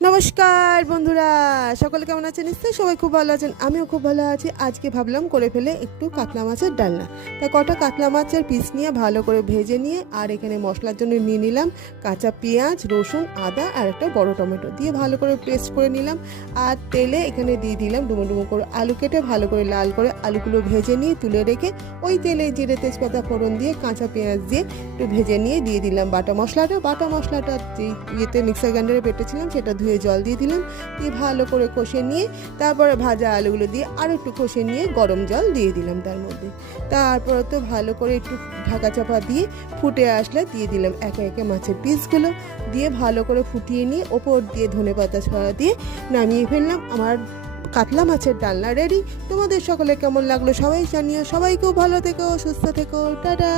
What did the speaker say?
নমস্কার বন্ধুরা, সকলে কেমন আছেন? নিশ্চয়ই সবাই খুব ভালো আছেন। আমিও খুব ভালো আছি। আজকে ভাবলাম করে ফেলে একটু কাতলা মাছের ডালনা। তাই কটা কাতলা মাছের পিস নিয়ে ভালো করে ভেজে নিয়ে আর এখানে মশলার জন্য নিয়ে নিলাম কাঁচা পেঁয়াজ, রসুন, আদা আর একটা বড় টমেটো দিয়ে ভালো করে পেস্ট করে নিলাম। আর তেলে এখানে দিয়ে দিলাম ডুমো ডুমো করে আলু কেটে ভালো করে লাল করে আলুগুলো ভেজে নিয়ে তুলে রেখে ওই তেলে জিরে তেজপাতা ফোড়ন দিয়ে কাঁচা পেঁয়াজ দিয়ে একটু ভেজে নিয়ে দিয়ে দিলাম বাটা মশলাটা যে ইয়েতে মিক্সার গ্রাইন্ডারে বেটেছিলাম সেটা ধুয়ে জল দিয়ে দিলাম, দিয়ে ভালো করে কষে নিয়ে তারপরে ভাজা আলুগুলো দিয়ে আরও একটু কষে নিয়ে গরম জল দিয়ে দিলাম তার মধ্যে। তারপরে তো ভালো করে একটু ঢাকা চাপা দিয়ে ফুটে আসলে দিয়ে দিলাম একে একে মাছের পিসগুলো দিয়ে ভালো করে ফুটিয়ে নিয়ে ওপর দিয়ে ধনেপাতা ছড়া দিয়ে নামিয়ে ফেললাম। আমার কাতলা মাছের ডালনা রেডি। তোমাদের সকলে কেমন লাগলো সবাই জানিও। সবাইকেও ভালো থেকো, সুস্থ থেকো, টাটা।